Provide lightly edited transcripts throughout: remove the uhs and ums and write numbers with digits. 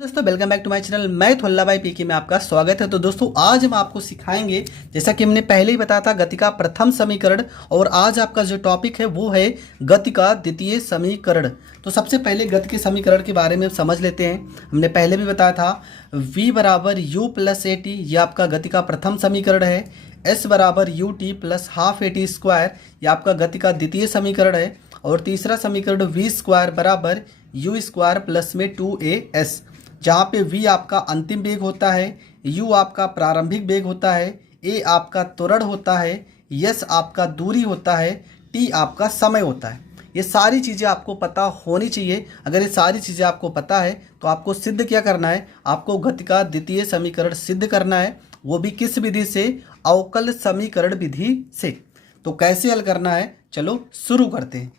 दोस्तों welcome back to my channel. मैं थोल्ला भाई पीके में आपका स्वागत है। तो दोस्तों आज हम आपको सिखाएंगे, जैसा कि हमने पहले ही बताया था, गति का प्रथम समीकरण। और आज आपका जो टॉपिक है वो है गति का द्वितीय समीकरण। तो सबसे पहले गति के समीकरण के बारे में समझ लेते हैं। हमने पहले भी बताया था v बराबर यू प्लस ए टी, ये आपका गति का प्रथम समीकरण है। s बराबर U T plus half A T square, ये आपका गति का द्वितीय समीकरण है। और तीसरा समीकरण वी स्क्वायर बराबर यू स्क्वायर प्लस में 2as, जहाँ पे v आपका अंतिम वेग होता है, u आपका प्रारंभिक वेग होता है, a आपका त्वरण होता है, s आपका दूरी होता है, t आपका समय होता है। ये सारी चीज़ें आपको पता होनी चाहिए। अगर ये सारी चीज़ें आपको पता है तो आपको सिद्ध क्या करना है, आपको गति का द्वितीय समीकरण सिद्ध करना है, वो भी किस विधि से, अवकल समीकरण विधि से। तो कैसे हल करना है, चलो शुरू करते हैं।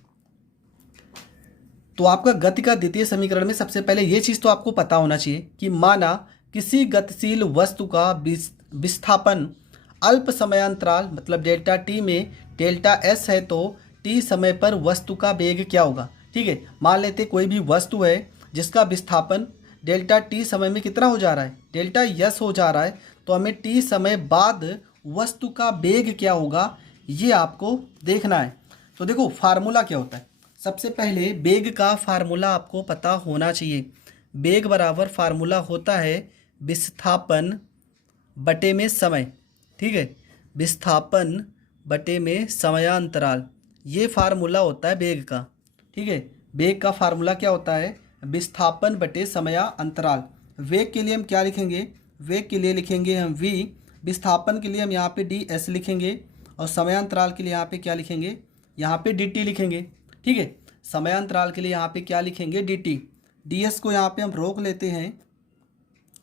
तो आपका गति का द्वितीय समीकरण में सबसे पहले ये चीज़ तो आपको पता होना चाहिए कि माना किसी गतिशील वस्तु का विस्थापन अल्प समयांतराल मतलब डेल्टा टी में डेल्टा एस है, तो टी समय पर वस्तु का वेग क्या होगा। ठीक है, मान लेते कोई भी वस्तु है जिसका विस्थापन डेल्टा टी समय में कितना हो जा रहा है, डेल्टा यस हो जा रहा है, तो हमें टी समय बाद वस्तु का वेग क्या होगा ये आपको देखना है। तो देखो फार्मूला क्या होता है, सबसे पहले वेग का फार्मूला आपको पता होना चाहिए। वेग बराबर फार्मूला होता है विस्थापन बटे में समय। ठीक है, विस्थापन बटे में समयांतराल, ये फार्मूला होता है वेग का। ठीक है, वेग का फार्मूला क्या होता है, विस्थापन बटे समयांतराल। वेग के लिए हम क्या लिखेंगे, वेग के लिए लिखेंगे हम v, विस्थापन के लिए हम यहाँ पे डी एस लिखेंगे, और समयांतराल के लिए यहाँ पे क्या लिखेंगे, यहाँ पे डी टी लिखेंगे। ठीक है, समयांतराल के लिए यहाँ पे क्या लिखेंगे, डी टी। डी एस को यहाँ पे हम रोक लेते हैं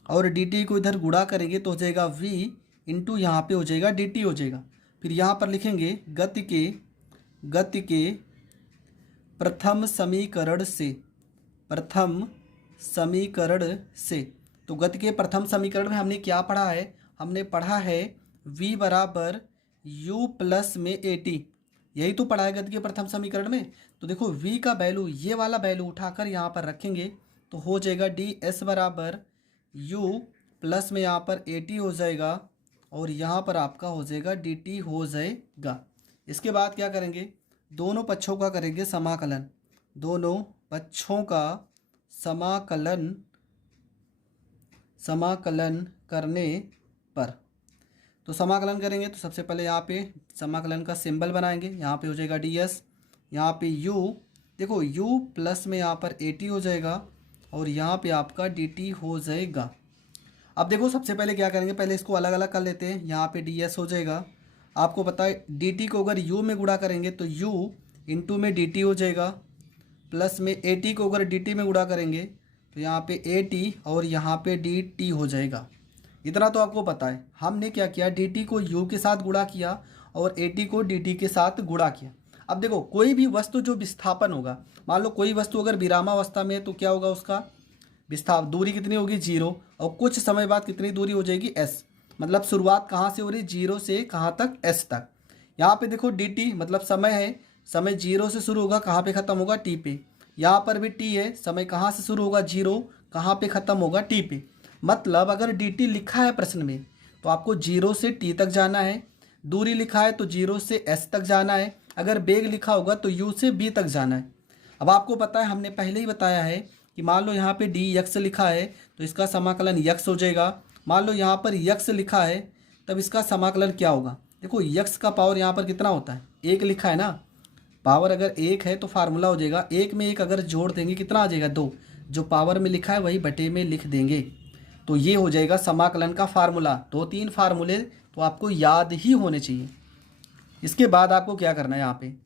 और डी टी को इधर गुणा करेंगे तो हो जाएगा v इंटू यहाँ पे हो जाएगा डी टी हो जाएगा। फिर यहाँ पर लिखेंगे गति के प्रथम समीकरण से, प्रथम समीकरण से। तो गति के प्रथम समीकरण में हमने क्या पढ़ा है, हमने पढ़ा है v बराबर u प्लस में ए टी, यही तो पढ़ा है गति के प्रथम समीकरण में। तो देखो v का वैल्यू, ये वाला वैल्यू उठाकर यहाँ पर रखेंगे तो हो जाएगा डी एस बराबर u प्लस में यहाँ पर ए टी हो जाएगा, और यहाँ पर आपका हो जाएगा डी टी हो जाएगा। इसके बाद क्या करेंगे, दोनों पक्षों का करेंगे समाकलन, दोनों पक्षों का समाकलन करने पर। तो समाकलन करेंगे तो सबसे पहले यहाँ पे समाकलन का सिंबल बनाएंगे, यहाँ पे हो जाएगा डी एस, यहाँ पे u, देखो u प्लस में यहाँ पर ए टी हो जाएगा, और यहाँ पे आपका डी टी हो जाएगा। अब देखो सबसे पहले क्या करेंगे, पहले इसको अलग अलग कर लेते हैं। यहाँ पे डी एस हो जाएगा, आपको पता है डी टी को अगर u में गुणा करेंगे तो u इंटू में डी टी हो जाएगा, प्लस में ए टी को अगर डी टी में गुणा करेंगे तो यहाँ पे ए टी और यहाँ पे डी टी हो जाएगा। इतना तो आपको पता है। हमने क्या किया, डी टी को u के साथ गुणा किया और ए टी को डी टी के साथ गुणा किया। अब देखो कोई भी वस्तु जो विस्थापन होगा, मान लो कोई वस्तु अगर विरामावस्था में है तो क्या होगा, उसका दूरी कितनी होगी, 0, और कुछ समय बाद कितनी दूरी हो जाएगी, s। मतलब शुरुआत कहाँ से हो रही, 0 से कहाँ तक, s तक। यहाँ पे देखो डी टी मतलब समय है, समय 0 से शुरू होगा, कहाँ पे ख़त्म होगा, t पे। यहाँ पर भी t है, समय कहाँ से शुरू होगा, 0, कहाँ पे ख़त्म होगा, t पे। मतलब अगर डी टी लिखा है प्रश्न में तो आपको 0 से t तक जाना है, दूरी लिखा है तो 0 से s तक जाना है, अगर वेग लिखा होगा तो u से b तक जाना है। अब आपको पता है, हमने पहले ही बताया है कि मान लो यहाँ पे डी यक्स लिखा है तो इसका समाकलन यक्स हो जाएगा। मान लो यहाँ पर यक्स लिखा है तब इसका समाकलन क्या होगा, देखो यक्स का पावर यहाँ पर कितना होता है, 1 लिखा है ना, पावर अगर 1 है तो फार्मूला हो जाएगा 1 में 1 अगर जोड़ देंगे कितना आ जाएगा, 2। जो पावर में लिखा है वही बटे में लिख देंगे, तो ये हो जाएगा समाकलन का फार्मूला। 2-3 फार्मूले तो आपको याद ही होने चाहिए। इसके बाद आपको क्या करना है,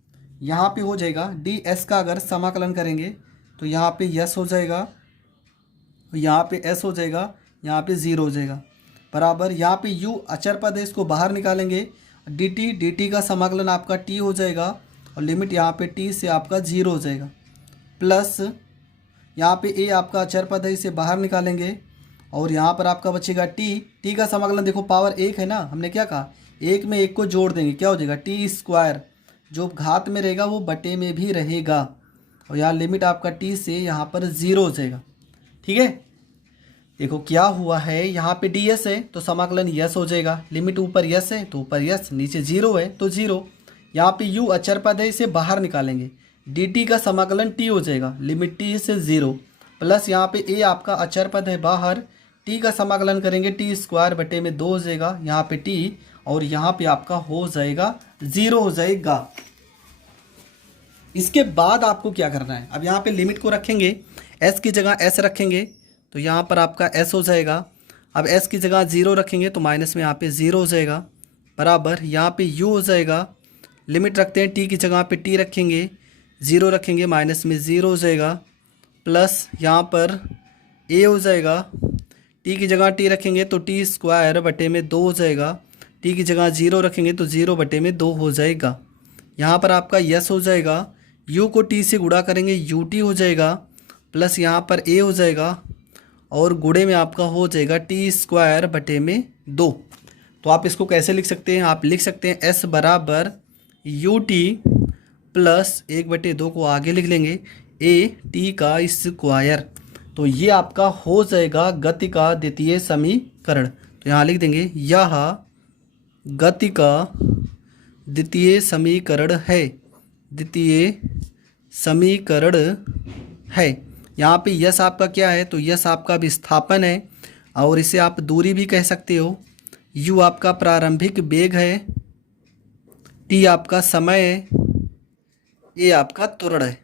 यहाँ पे हो जाएगा डी एस का अगर समाकलन करेंगे तो यहाँ पे यस हो जाएगा, यहाँ पे एस हो जाएगा, यहाँ पे 0 हो जाएगा, बराबर यहाँ पे u अचर पद है, इसको बाहर निकालेंगे, डी टी का समाकलन आपका t हो जाएगा, और लिमिट यहाँ पे t से आपका 0 हो जाएगा, प्लस यहाँ पे a आपका अचर पद है, इसे बाहर निकालेंगे, और यहाँ पर आपका बचेगा t का समाकलन, देखो पावर 1 है ना, हमने क्या कहा 1 में 1 को जोड़ देंगे क्या हो जाएगा, टी स्क्वायर, जो घात में रहेगा वो बटे में भी रहेगा, और यहाँ लिमिट आपका t से यहाँ पर 0 हो जाएगा। ठीक है, देखो क्या हुआ है, यहाँ पे डी एस है तो समाकलन यस हो जाएगा, लिमिट ऊपर यस है तो ऊपर यस, नीचे जीरो है तो जीरो। यहाँ पे यू अचर पद है, इसे बाहर निकालेंगे, डी टी का समाकलन टी हो जाएगा, लिमिट टी से ज़ीरो, प्लस यहाँ पे ए आपका अचर पद है बाहर, टी का समाकलन करेंगे टी स्क्वायर बटे में 2 हो जाएगा, यहाँ पे टी और यहाँ पे आपका हो जाएगा ज़ीरो हो जाएगा। इसके बाद आपको क्या करना है, अब यहाँ पे लिमिट को रखेंगे, एस की जगह एस रखेंगे तो यहाँ पर आपका एस हो जाएगा। अब एस की जगह ज़ीरो रखेंगे तो माइनस में यहाँ पे ज़ीरो हो जाएगा, बराबर यहाँ पे यू हो जाएगा। लिमिट रखते हैं, टी की जगह पे टी रखेंगे, ज़ीरो रखेंगे, माइनस में ज़ीरो हो जाएगा, प्लस यहाँ पर ए हो जाएगा। टी की जगह टी रखेंगे तो टी स्क्वायर बटे में 2 हो जाएगा, टी की जगह ज़ीरो रखेंगे तो 0 बटे में 2 हो जाएगा। यहाँ पर आपका यस हो जाएगा, यू को टी से गुणा करेंगे यू टी हो जाएगा, प्लस यहाँ पर ए हो जाएगा और गुणे में आपका हो जाएगा टी स्क्वायर बटे में 2। तो आप इसको कैसे लिख सकते हैं, आप लिख सकते हैं एस बराबर यू टी प्लस 1/2 को आगे लिख लेंगे ए टी का स्क्वायर। तो ये आपका हो जाएगा गति का द्वितीय समीकरण। तो यहाँ लिख देंगे यह गति का द्वितीय समीकरण है, द्वितीय समीकरण है। यहाँ पे यस आपका क्या है, तो यस आपका विस्थापन है और इसे आप दूरी भी कह सकते हो। यू आपका प्रारंभिक वेग है, टी आपका समय है, ए आपका त्वरण है,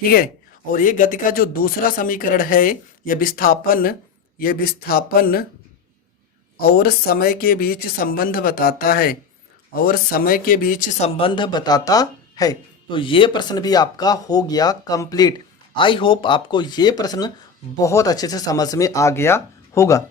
ठीक है। और ये गति का जो दूसरा समीकरण है, यह विस्थापन और समय के बीच संबंध बताता है, और समय के बीच संबंध बताता है। तो ये प्रश्न भी आपका हो गया कंप्लीट। आई होप आपको ये प्रश्न बहुत अच्छे से समझ में आ गया होगा।